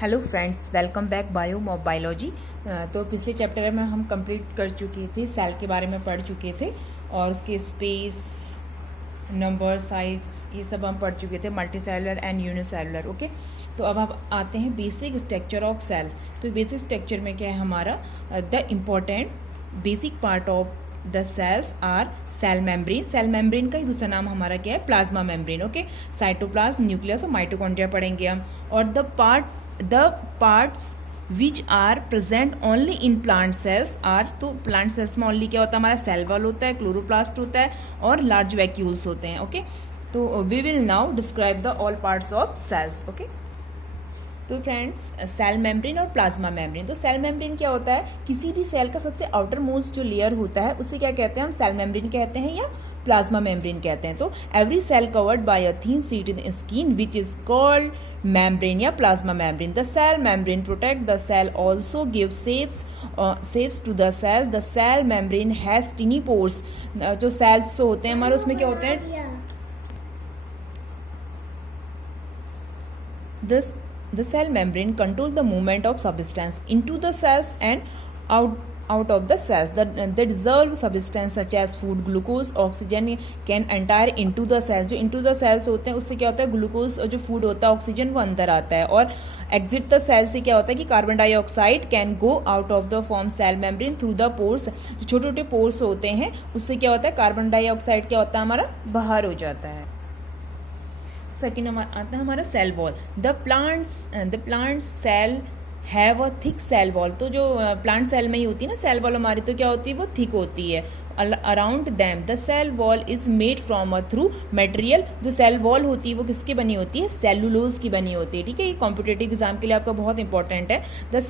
Hello friends, welcome back biology. तो पिछले chapter में हम कंप्लीट कर चुके थे, सेल के बारे में पढ़ चुके थे और उसके स्पेस, नंबर, साइज, ये सब हम पढ़ चुके थे, multicellular and unicellular. Okay, तो अब हम आते हैं बेसिक स्ट्रक्चर ऑफ सेल। तो बेसिक स्ट्रक्चर में क्या है हमारा, the important basic part of the cells are cell membrane. Cell membrane का ही दूसरा नाम हमारा क्या है, plasma membrane. Okay, cytoplasm, nucleus और माइटोकॉन्ड्रिया पढ़ेंगे हम। और the parts which are present only in plant cells are, तो प्लांट सेल्स में ओनली क्या होता है हमारा, सेल वॉल होता है, क्लोरोप्लास्ट होता है और लार्ज वैक्यूल्स होते हैं। ओके, तो we will now describe the all parts of cells. Okay, तो फ्रेंड्स, सेल मेम्ब्रेन और प्लाज्मा मेम्ब्रेन। तो सेल मेम्ब्रेन क्या होता है, किसी भी सेल का सबसे आउटर मोस्ट जो लेयर होता है उसे क्या कहते हैं हम, सेल मेम्ब्रेन कहते हैं या प्लाज्मा मेम्ब्रेन कहते हैं। तो every cell covered by a thin sheet in skin which is called membrane या plasma membrane. The cell membrane protect the cell, also gives shapes to the cell. The cell membrane has tiny pores. जो cells होते हैं हमारे उसमें क्या होते हैं, the cell membrane control the movement of substance into the cells and out of the cells. The dissolved substance such as food, glucose, oxygen can enter into the cells. जो into the cells होते हैं उससे क्या होता है, glucose और जो food होता है, ऑक्सीजन, वो अंदर आता है। और एग्जिट द सेल से क्या होता है कि carbon dioxide can go out of the form cell membrane through the pores. जो छोटे छोटे पोर्स होते हैं उससे क्या होता है, कार्बन डाइऑक्साइड क्या होता है हमारा, बाहर हो जाता है। सेकेंड आता है हमारा cell wall. The plant cell have a thick cell wall. तो जो प्लांट सेल में ही होती है ना सेल वॉल हमारी, तो क्या होती है वो थिक होती है। Around them the cell wall is made from a through material. जो सेल वॉल होती है वो किसकी बनी होती है, सेलुलोज की बनी होती है। ठीक है, ये कॉम्पिटेटिव एग्जाम के लिए आपका बहुत इंपॉर्टेंट है। The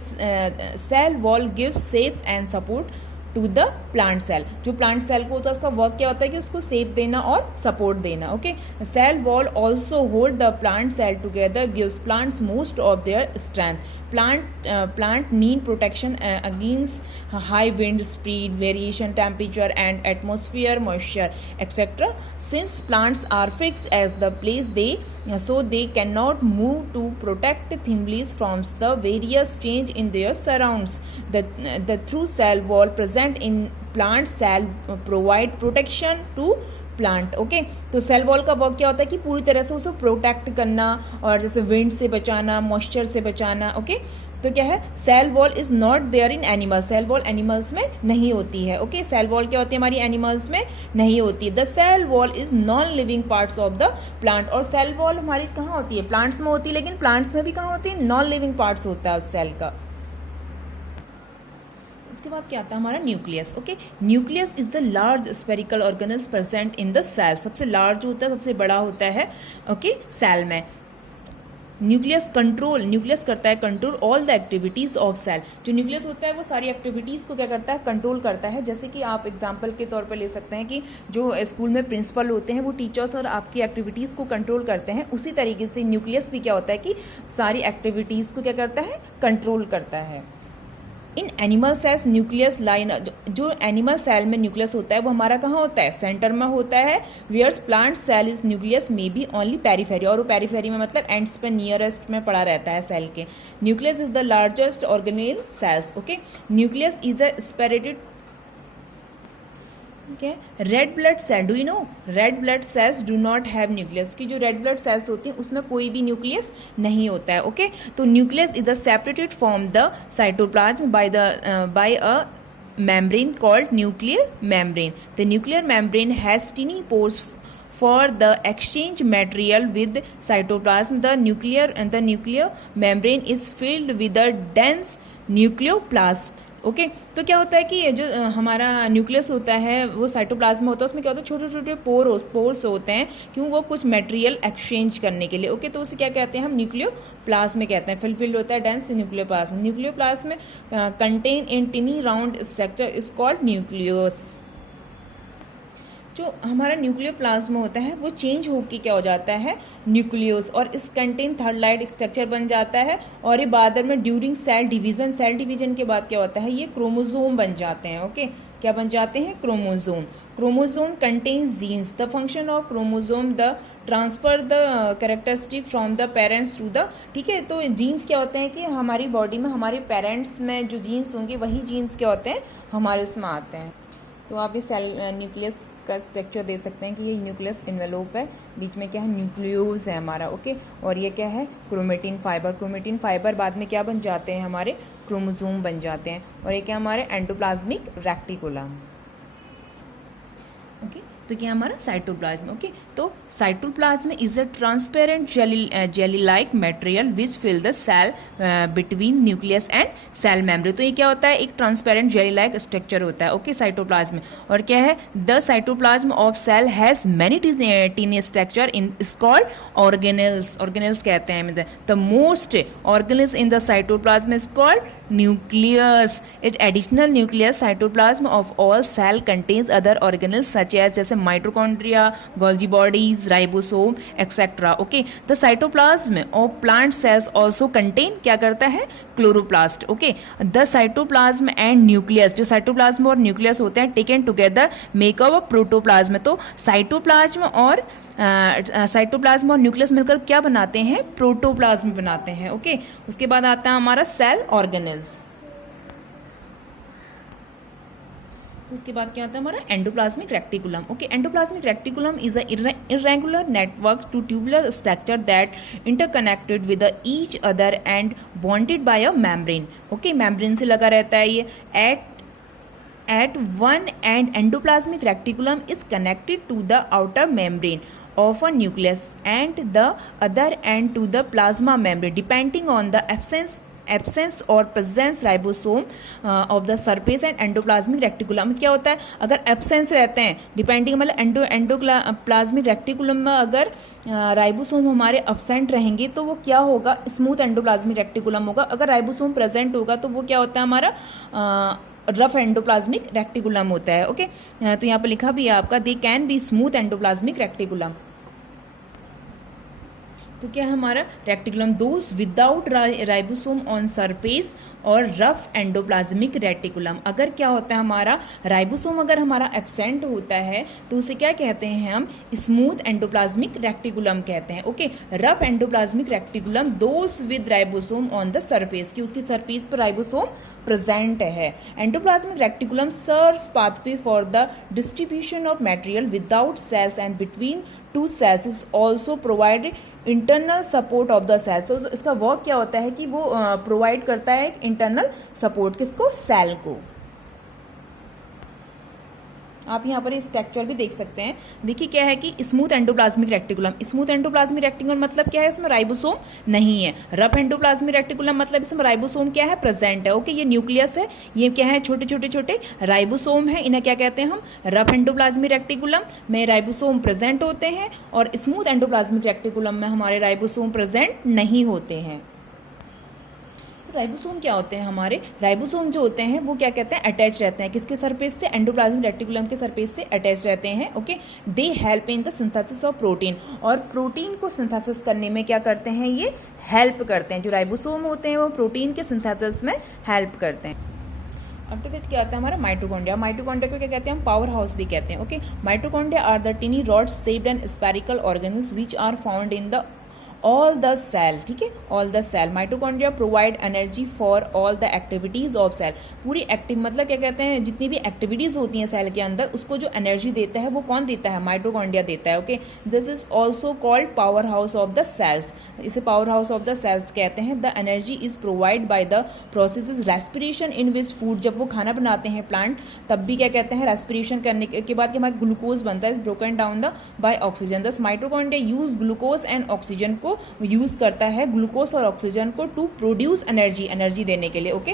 cell wall gives shapes and support to the plant cell. जो प्लांट सेल को होता है उसका वर्क क्या होता है कि उसको शेप देना और सपोर्ट देना। Okay, cell wall also hold the plant cell together, gives plants most of their strength. Plant need protection against high wind speed, variation temperature and atmosphere moisture, etc. Since plants are fixed as the place so they cannot move to protect thinly from the various change in their surrounds. The through cell wall present in plant cell provide protection to plant. Okay, तो cell wall का work क्या होता है कि पूरी तरह से उसे प्रोटेक्ट करना और जैसे विंड से बचाना, मॉइस्चर से बचाना। ओके, तो क्या है, cell wall is not there in animals. Cell wall animals में नहीं होती है। ओके, सेल वॉल क्या होती है हमारी, एनिमल्स में नहीं होती है। The cell wall is non living parts of the plant. और सेल वॉल हमारी कहाँ होती है, प्लांट्स में होती है, लेकिन प्लांट्स में भी कहाँ होती है, नॉन लिविंग पार्ट्स होता है उस सेल का। उसके बाद क्या आता है हमारा nucleus. Okay, nucleus is the large spherical organelles present in the cell. सबसे लार्ज होता है, सबसे बड़ा होता है ओके सेल में। न्यूक्लियस करता है control all the activities of cell. जो न्यूक्लियस होता है वो सारी एक्टिविटीज को क्या करता है, कंट्रोल करता है। जैसे कि आप एग्जांपल के तौर पर ले सकते हैं कि जो स्कूल में प्रिंसिपल होते हैं वो टीचर्स और आपकी एक्टिविटीज को कंट्रोल करते हैं, उसी तरीके से न्यूक्लियस भी क्या होता है कि सारी एक्टिविटीज को क्या करता है, कंट्रोल करता है। In animal cells nucleus line, जो एनिमल सेल में न्यूक्लियस होता है वो हमारा कहाँ होता है, सेंटर में होता है। Whereas plant cell is nucleus may be only periphery, और वो पेरीफेरी में मतलब एंड्स पे नियरेस्ट में पड़ा रहता है सेल के। Nucleus is the largest organelle cells. Okay, nucleus is a separated red blood cell. Do you know red blood cells do not have nucleus. की जो रेड ब्लड सेल्स होती हैं उसमें कोई भी न्यूक्लियस नहीं होता है। ओके, तो nucleus is the separated from the cytoplasm by a membrane called nuclear membrane. The nuclear membrane has tiny pores for the exchange material with cytoplasm. The nuclear membrane is filled with a dense nucleoplasm. Okay, तो क्या होता है कि ये जो हमारा nucleus होता है वो साइटोप्लाज्म होता है, उसमें क्या होता है, छोटे छोटे पोर्स होते हैं, क्यों, वो कुछ मटेरियल एक्सचेंज करने के लिए। ओके, तो उसे क्या कहते हैं हम, न्यूक्लियोप्लाज्म कहते हैं। फिल्ड होता है डेंस न्यूक्लियोप्लाज्म। न्यूक्लियोप्लाज्म में contain in टिनी round structure is called nucleus. जो हमारा न्यूक्लियोप्लाज्म होता है वो चेंज होकर क्या हो जाता है, न्यूक्लियस, और इस कंटेन थर्ड लाइट स्ट्रक्चर बन जाता है। और ये बाद में ड्यूरिंग सेल डिवीजन के बाद क्या होता है, ये क्रोमोसोम बन जाते हैं। ओके, क्या बन जाते हैं, chromosome contains genes. The function of chromosome the transfer the characteristic from the parents to the, ठीक है। तो जीन्स क्या होते हैं कि हमारी बॉडी में हमारे पेरेंट्स में जो जीन्स होंगे वही जीन्स क्या होते हैं हमारे उसमें आते हैं। तो आप इस सेल न्यूक्लियस का स्ट्रक्चर दे सकते हैं कि ये न्यूक्लियस इन्वेलोप है, बीच में क्या है न्यूक्लियोस है हमारा, ओके। और ये क्या है क्रोमेटिन फाइबर, क्रोमेटिन फाइबर बाद में क्या बन जाते हैं हमारे क्रोमोसोम बन जाते हैं। और ये क्या हमारे एंडोप्लाज्मिक रेक्टिकुलम, ओके। तो क्या हमारा साइटोप्लाज्म, ओके। तो cytoplasm is a transparent jelly like material which fill the cell between nucleus and cell membrane. तो ये क्या होता है, एक ट्रांसपेरेंट जेली लाइक स्ट्रक्चर होता है, ओके, साइटोप्लाज्म। और क्या है, the cytoplasm of cell has many tiny structure in is called organelles, organelles कहते हैं। The most organelles in the cytoplasm is called nucleus. It additional nucleus cytoplasm of all cell contains other organelles such as, जैसे mitochondria, Golgi bodies, ribosome etcetera, okay. The cytoplasm of plant cells also contain, क्या करता है, chloroplast, okay. The cytoplasm and nucleus, जो cytoplasm और nucleus होते हैं taken together make up अ protoplasm. तो cytoplasm और न्यूक्लियस मिलकर क्या बनाते हैं, प्रोटोप्लाज्म बनाते हैं, ओके। उसके बाद आता है हमारा सेल ऑर्गेनेल्स। तो उसके बाद क्या आता है हमारा endoplasmic reticulum, okay. Endoplasmic reticulum is a irregular network to tubular structure that interconnected with each other and bonded by a membrane, okay। membrane से लगा रहता है ये। At one end, endoplasmic reticulum is connected to the outer membrane of a nucleus and the other end to the plasma membrane, depending on the absence or presence ribosome of the surface and endoplasmic reticulum। क्या होता है, अगर absence रहते हैं, depending मतलब endoplasmic reticulum में अगर ribosome हमारे अब्सेंट रहेंगे तो वो क्या होगा, स्मूथ एंडोप्लाज्मिक रेक्टिकुलम होगा। अगर राइबोसोम प्रेजेंट होगा तो वो क्या होता है हमारा रफ एंडोप्लाज्मिक रेक्टिकुलम होता है, ओके। तो यहाँ पर लिखा भी है आपका, they can be smooth endoplasmic reticulum. तो क्या है हमारा reticulum, those without ribosome on surface और रफ एंडोप्लाज्मिक रेटिकुलम। अगर क्या होता है हमारा राइबोसोम अगर हमारा एब्सेंट होता है तो उसे क्या कहते हैं हम, स्मूथ एंडोप्लाज्मिक रेक्टिकुलम कहते हैं, okay. Rough endoplasmic reticulum those with ribosome on the surface, की उसकी सरफेस पर राइबोसोम प्रेजेंट है। Endoplasmic reticulum serves pathway for the distribution of material without cells and between two cells, is also provide internal support of the cells. तो इसका work क्या होता है कि वो प्रोवाइड करता है इंटरनल सपोर्ट, किसको, सेल को। आप यहाँ पर इस स्ट्रक्चर भी देख सकते हैं। देखिए क्या है कि smooth endoplasmic reticulum, smooth endoplasmic reticulum मतलब क्या है, इसमें राइबोसोम नहीं है। रफ एंडोप्लाज्मिक रेक्टिकुलम मतलब इसमें राइबोसोम क्या है, प्रेजेंट है, ओके। ये न्यूक्लियस है, ये क्या है, छोटे छोटे छोटे राइबोसोम है, इन्हें क्या कहते हैं हम, रफ एंडोप्लाज्मिक रेक्टिकुलम में राइबोसोम प्रेजेंट होते हैं और स्मूथ एंडोप्लाज्मिक रेक्टिकुलम में हमारे राइबोसोम प्रेजेंट नहीं होते हैं। राइबोसोम क्या होते हैं हमारे, राइबोसोम जो होते हैं वो क्या कहते हैं, अटैच रहते हैं, किसके सरफेस से, एंडोप्लाज्मिक रेटिकुलम के सरफेस से अटैच रहते हैं, okay. They help in the synthesis of protein, और प्रोटीन को सिंथेसिस करने में क्या करते हैं, ये हेल्प करते हैं। जो राइबोसोम होते हैं वो प्रोटीन के सिंथेसिस में हेल्प करते हैं। आफ्टर दैट क्या आता है हमारा माइटोकॉन्ड्रिया। माइटोकॉन्ड्रिया को क्या कहते हैं हम, पावर हाउस भी कहते हैं, okay. Mitochondria are the tiny rod shaped and spherical organs which are found in the all the cell, ठीक है, all the cell. Mitochondria provide energy for all the activities of cell. पूरी active मतलब क्या कहते हैं, जितनी भी activities होती हैं सेल के अंदर उसको जो एनर्जी देता है वो कौन देता है, माइटोकॉन्ड्रिया देता है, okay. This is also called power house of the cells, इसे power house of the cells कहते हैं। The energy is provide by the process respiration in which food, जब वो खाना बनाते हैं प्लांट तब भी क्या कहते हैं, रेस्पिरेशन करने के बाद कि हमारा ग्लूकोज बनता है, is broken down the by oxygen. Thus mitochondria use glucose and oxygen को यूज करता है, ग्लूकोज और ऑक्सीजन को, टू प्रोड्यूस एनर्जी देने के लिए, ओके।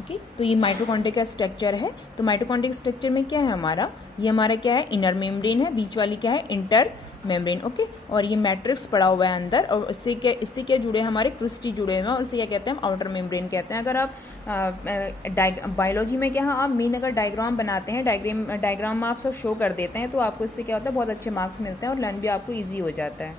ओके, तो ये माइटोकॉन्ड्रिया का स्ट्रक्चर है। तो माइटोकॉन्ड्रिया के स्ट्रक्चर में क्या है हमारा, ये हमारा क्या है, इनर मेम्ब्रेन है, बीच वाली क्या है, इंटर मेम्ब्रेन, ओके। और ये मैट्रिक्स पड़ा हुआ है अंदर, और इससे क्या जुड़े हैं हमारे क्रिस्टी जुड़े हुए हैं, और इसे क्या कहते हैं हम, आउटर मेम्ब्रेन कहते हैं। अगर आप बायोलॉजी में क्या, आप मेन अगर डायग्राम बनाते हैं, डायग्राम में आप सब शो कर देते हैं तो आपको इससे क्या होता है, बहुत अच्छे मार्क्स मिलते हैं और लर्न भी आपको ईजी हो जाता है।